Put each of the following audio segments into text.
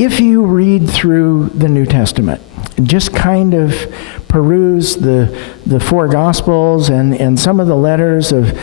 if you read through the New Testament, just kind of peruse the four Gospels and some of the letters of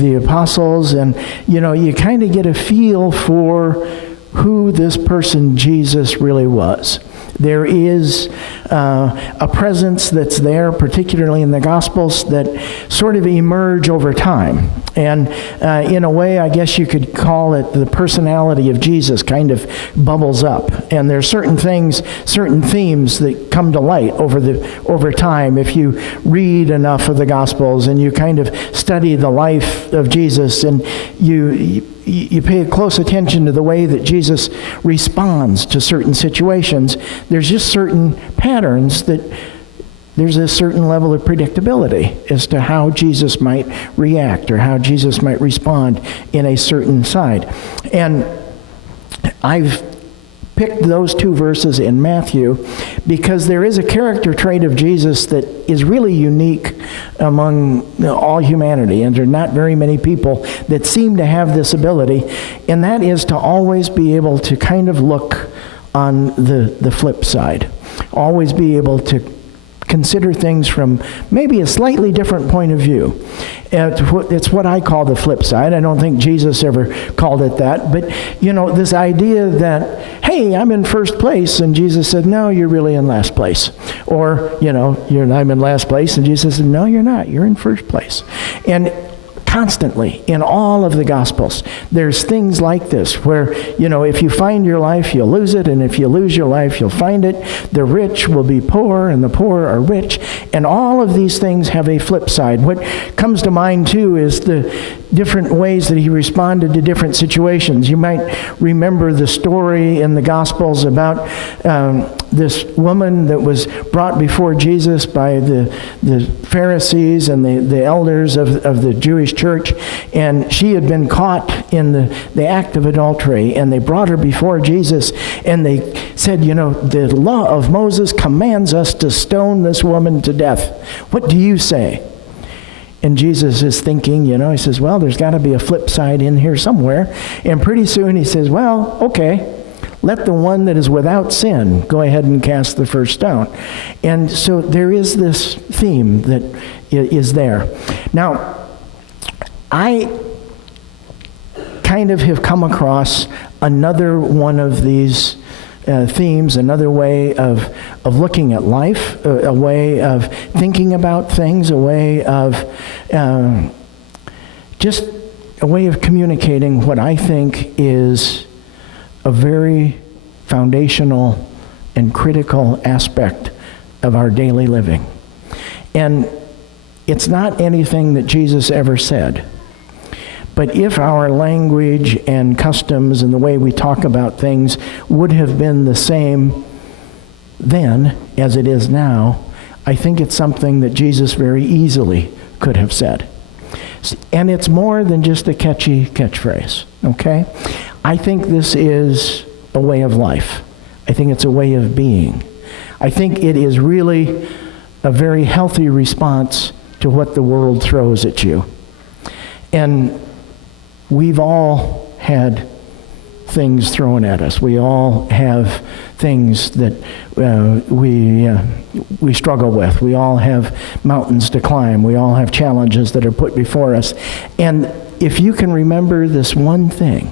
the apostles, and you kind of get a feel for who this person Jesus really was. There is a presence that's there, particularly in the Gospels, that sort of emerge over time. And in a way, I guess you could call it the personality of Jesus kind of bubbles up. And there are certain things, certain themes that come to light over time. If you read enough of the Gospels and you kind of study the life of Jesus, and you pay close attention to the way that Jesus responds to certain situations, there's just certain patterns that there's a certain level of predictability as to how Jesus might react or how Jesus might respond in a certain side. And I've picked those two verses in Matthew because there is a character trait of Jesus that is really unique among all humanity, and there are not very many people that seem to have this ability, and that is to always be able to kind of look on the flip side, always be able to consider things from maybe a slightly different point of view. It's what I call the flip side. I don't think Jesus ever called it that, but this idea that, hey, I'm in first place, and Jesus said, no, you're really in last place. Or, I'm in last place, and Jesus said, no, you're not. You're in first place. And constantly in all of the Gospels, there's things like this where, if you find your life, you'll lose it, and if you lose your life, you'll find it. The rich will be poor, and the poor are rich, and all of these things have a flip side. What comes to mind, too, is the different ways that he responded to different situations. You might remember the story in the Gospels about this woman that was brought before Jesus by the Pharisees and the elders of the Jewish church, and she had been caught in the act of adultery, and they brought her before Jesus, and they said, the law of Moses commands us to stone this woman to death. What do you say? And Jesus is thinking, he says, well, there's got to be a flip side in here somewhere. And pretty soon he says, well, okay, let the one that is without sin go ahead and cast the first stone. And so there is this theme that is there. Now, I kind of have come across another one of these themes, another way of looking at life, a way of thinking about things, a way of just a way of communicating what I think is a very foundational and critical aspect of our daily living. And it's not anything that Jesus ever said. But if our language and customs and the way we talk about things would have been the same then as it is now, I think it's something that Jesus very easily could have said. And it's more than just a catchy catchphrase, okay? I think this is a way of life. I think it's a way of being. I think it is really a very healthy response to what the world throws at you. And we've all had things thrown at us. We all have things that we struggle with. We all have mountains to climb. We all have challenges that are put before us. And if you can remember this one thing,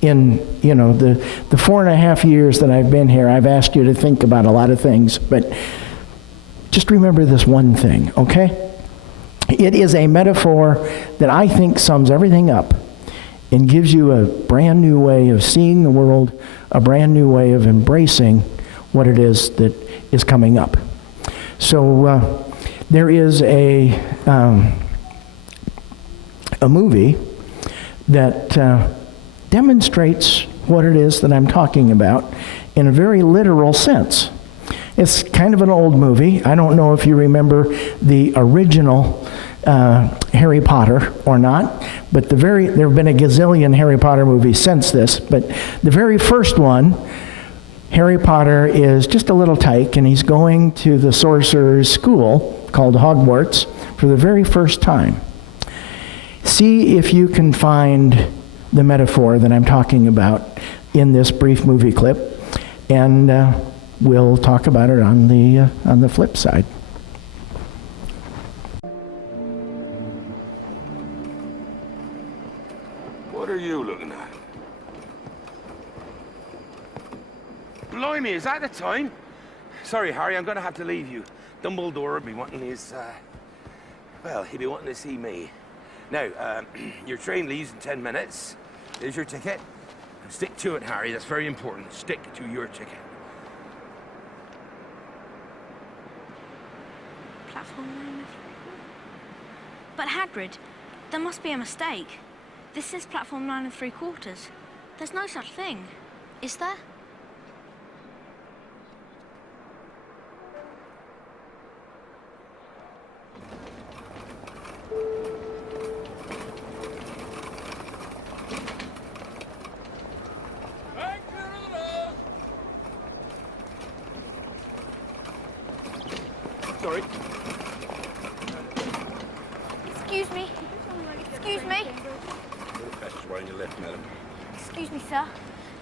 in the 4.5 years that I've been here, I've asked you to think about a lot of things, but just remember this one thing, okay? It is a metaphor that I think sums everything up and gives you a brand new way of seeing the world, a brand new way of embracing what it is that is coming up. So there is a movie that demonstrates what it is that I'm talking about in a very literal sense. It's kind of an old movie. I don't know if you remember the original Harry Potter or not, but there have been a gazillion Harry Potter movies since this, but the very first one, Harry Potter is just a little tyke, and he's going to the sorcerer's school called Hogwarts for the very first time. See if you can find the metaphor that I'm talking about in this brief movie clip. and we'll talk about it on the flip side. What are you looking at? Blimey, is that the time? Sorry, Harry, I'm going to have to leave you. Dumbledore will be wanting his, well, he'll be wanting to see me. Now, your train leaves in 10 minutes. There's your ticket. Stick to it, Harry. That's very important. Stick to your ticket. Platform 9 But Hagrid, there must be a mistake. This is platform 9 3/4. There's no such thing. Is there? Sorry. Excuse me. Excuse me. That's right on your left, madam. Excuse me, sir.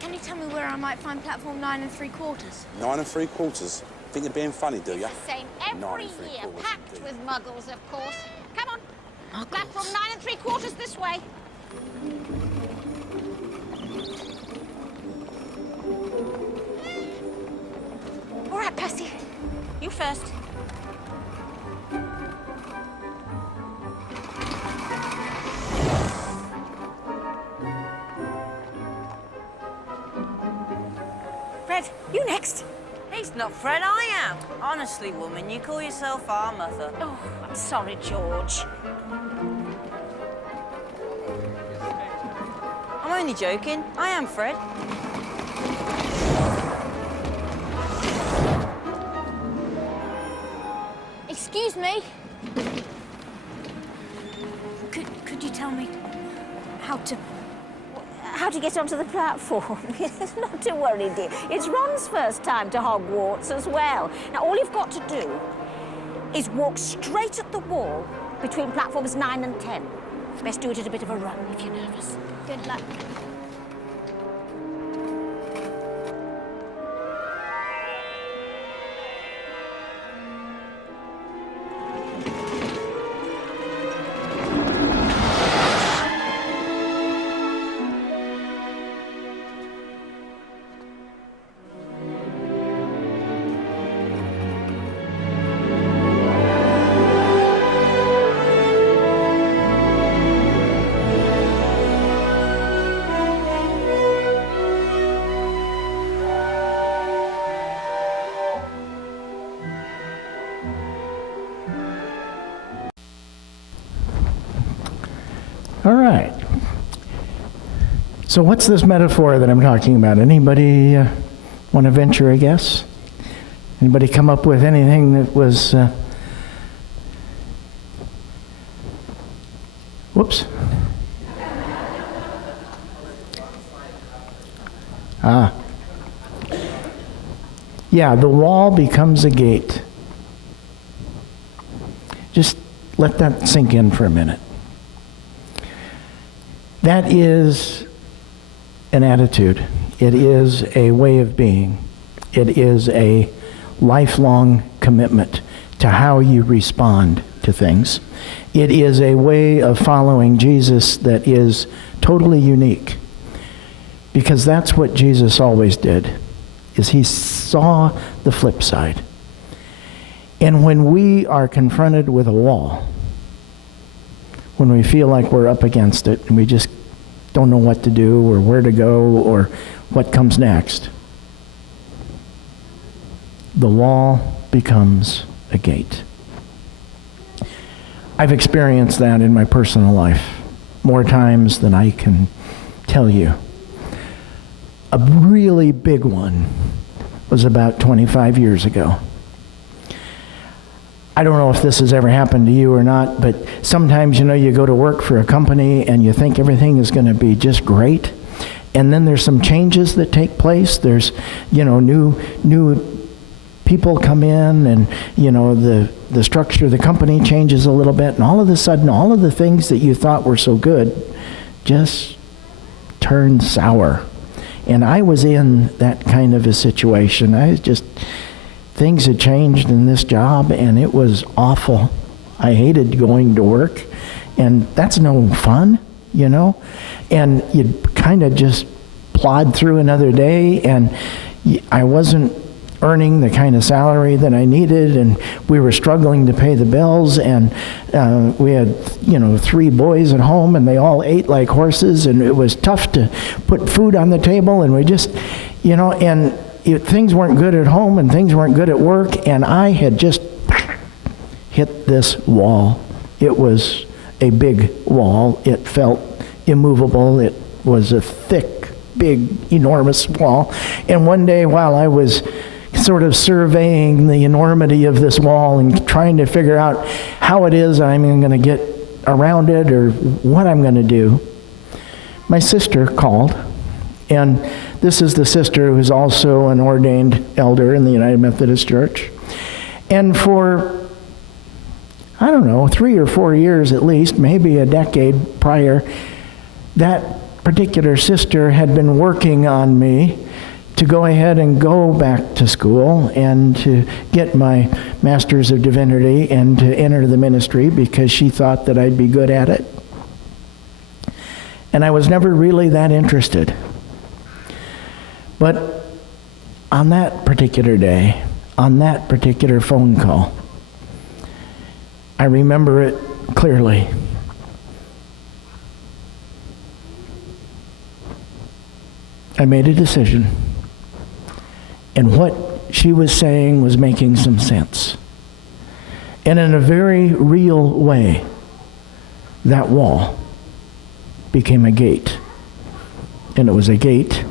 Can you tell me where I might find platform 9 3/4? 9 3/4? Think you're being funny, do you? Same every 9 year, 3/4 packed indeed. with muggles, of course. Come on. Muggles? Platform 9 3/4 this way. All right, Percy. You first. Fred, you next. He's not Fred, I am. Honestly, woman, you call yourself our mother. Oh, I'm sorry, George. I'm only joking. I am Fred. Excuse me. Could you tell me how to... How to get onto the platform? Not to worry, dear. It's Ron's first time to Hogwarts as well. Now, all you've got to do is walk straight at the wall between platforms 9 and 10. Best do it at a bit of a run if you're nervous. Good luck. All right. So what's this metaphor that I'm talking about? Anybody want to venture a guess? Anybody come up with anything that was... Whoops. Yeah, the wall becomes a gate. Just let that sink in for a minute. That is an attitude. It is a way of being. It is a lifelong commitment to how you respond to things. It is a way of following Jesus that is totally unique. Because that's what Jesus always did, is he saw the flip side. And when we are confronted with a wall, when we feel like we're up against it and we just don't know what to do or where to go or what comes next, the wall becomes a gate. I've experienced that in my personal life more times than I can tell you. A really big one was about 25 years ago. I don't know if this has ever happened to you or not, but sometimes, you go to work for a company and you think everything is going to be just great. And then there's some changes that take place. There's, new people come in and, the structure of the company changes a little bit. And all of a sudden, all of the things that you thought were so good just turn sour. And I was in that kind of a situation. Things had changed in this job, and it was awful. I hated going to work, and that's no fun, you know? And you'd kind of just plod through another day, and I wasn't earning the kind of salary that I needed, and we were struggling to pay the bills, and we had 3 boys at home, and they all ate like horses, and it was tough to put food on the table, and we just, things weren't good at home, and things weren't good at work, and I had just hit this wall. It was a big wall. It felt immovable. It was a thick, big, enormous wall. And one day, while I was sort of surveying the enormity of this wall and trying to figure out how it is I'm going to get around it or what I'm going to do, my sister called. And this is the sister who's also an ordained elder in the United Methodist Church. And for, 3 or 4 years at least, maybe a decade prior, that particular sister had been working on me to go ahead and go back to school and to get my Master's of Divinity and to enter the ministry because she thought that I'd be good at it. And I was never really that interested. But on that particular day, on that particular phone call, I remember it clearly. I made a decision. And what she was saying was making some sense. And in a very real way, that wall became a gate. And it was a gate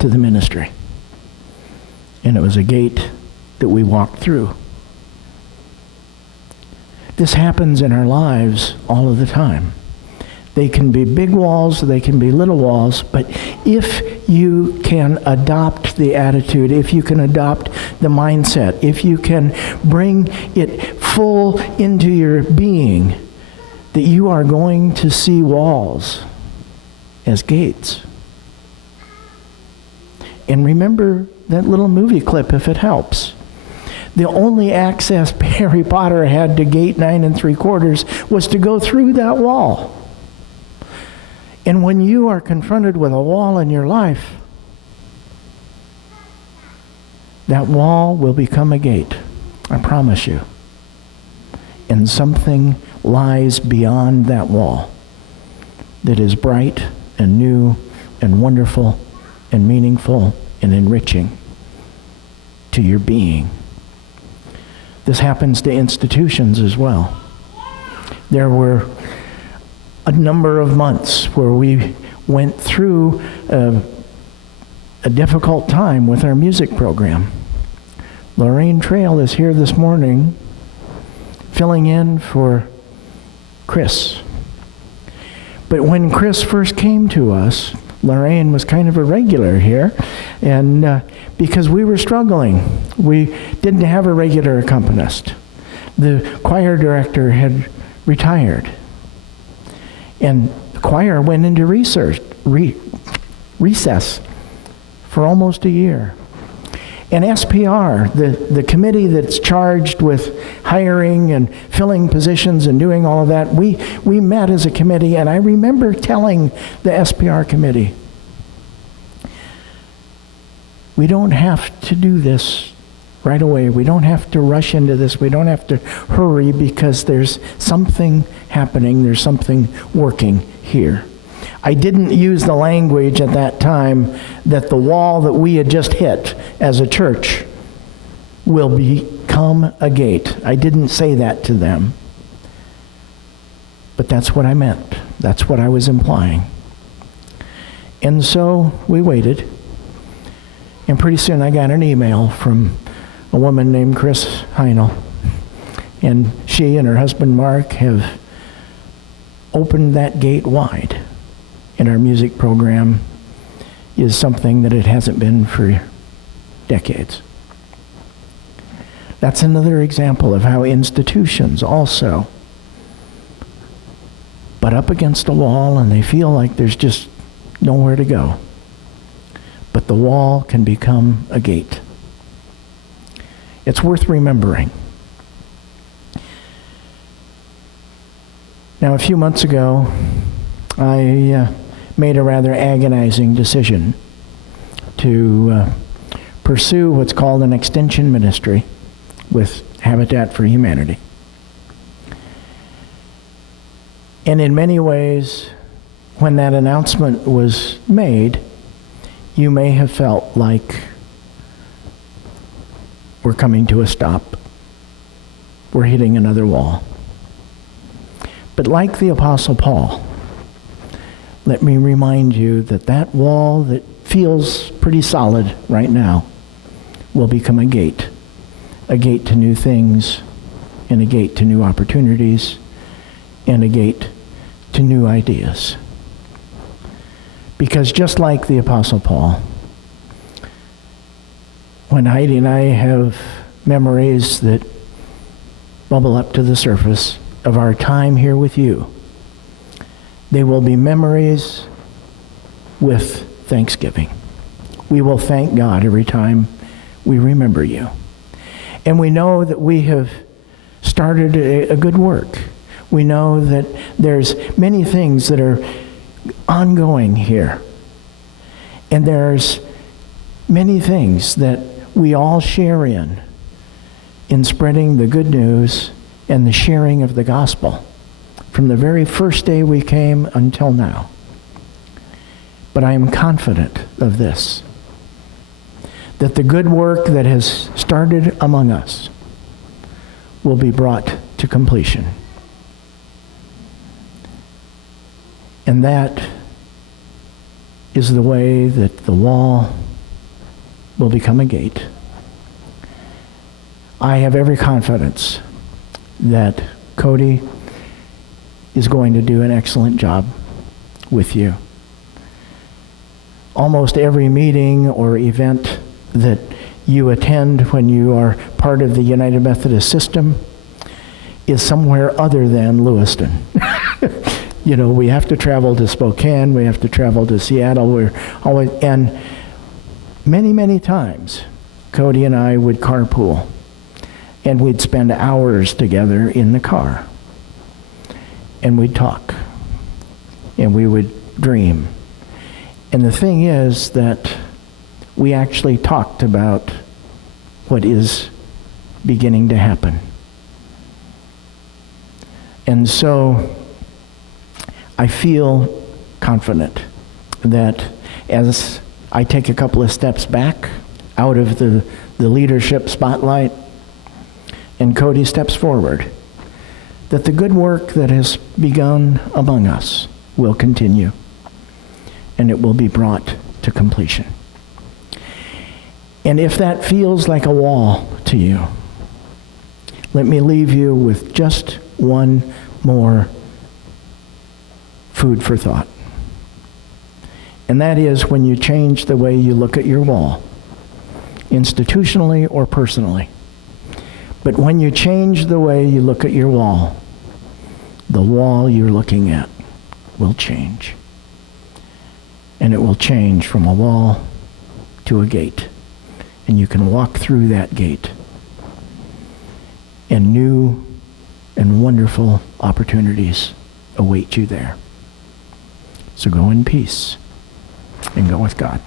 to the ministry. And it was a gate that we walked through. This happens in our lives all of the time. They can be big walls, they can be little walls, but if you can adopt the attitude, if you can adopt the mindset, if you can bring it full into your being, that you are going to see walls as gates. And remember that little movie clip if it helps. The only access Harry Potter had to gate 9 3/4 was to go through that wall. And when you are confronted with a wall in your life, that wall will become a gate. I promise you. And something lies beyond that wall that is bright and new and wonderful and meaningful and enriching to your being. This happens to institutions as well. There were a number of months where we went through a difficult time with our music program. Lorraine Trail is here this morning filling in for Chris. But when Chris first came to us, Lorraine was kind of a regular here, and because we were struggling, we didn't have a regular accompanist. The choir director had retired, and the choir went into recess for almost a year. And SPR, the committee that's charged with hiring and filling positions and doing all of that, we met as a committee, and I remember telling the SPR committee, we don't have to do this right away. We don't have to rush into this. We don't have to hurry because there's something happening. There's something working here. I didn't use the language at that time that the wall that we had just hit as a church will become a gate. I didn't say that to them. But that's what I meant. That's what I was implying. And so we waited. And pretty soon I got an email from a woman named Chris Heinel. And she and her husband Mark have opened that gate wide. And our music program is something that it hasn't been for decades. That's another example of how institutions also butt up against a wall and they feel like there's just nowhere to go. the wall can become a gate. It's worth remembering. Now, a few months ago, I made a rather agonizing decision to pursue what's called an extension ministry with Habitat for Humanity. And in many ways, when that announcement was made, you may have felt like we're coming to a stop. We're hitting another wall. But like the Apostle Paul, let me remind you that that wall that feels pretty solid right now will become a gate to new things, and a gate to new opportunities, and a gate to new ideas. Because just like the Apostle Paul, when Heidi and I have memories that bubble up to the surface of our time here with you, they will be memories with thanksgiving. We will thank God every time we remember you. And we know that we have started a good work. We know that there's many things that are ongoing here. And there's many things that we all share in spreading the good news and the sharing of the gospel from the very first day we came until now. But I am confident of this, that the good work that has started among us will be brought to completion. And that is the way that the wall will become a gate. I have every confidence that Cody is going to do an excellent job with you. Almost every meeting or event that you attend when you are part of the United Methodist system is somewhere other than Lewiston. You know, we have to travel to Spokane, we have to travel to Seattle, and many, many times, Cody and I would carpool, and we'd spend hours together in the car, and we'd talk, and we would dream. And the thing is that we actually talked about what is beginning to happen. And so I feel confident that as I take a couple of steps back out of the leadership spotlight and Cody steps forward, that the good work that has begun among us will continue and it will be brought to completion. And if that feels like a wall to you, let me leave you with just one more food for thought. And that is when you change the way you look at your wall, institutionally or personally. But when you change the way you look at your wall, the wall you're looking at will change. And it will change from a wall to a gate. And you can walk through that gate. And new and wonderful opportunities await you there. So go in peace and go with God.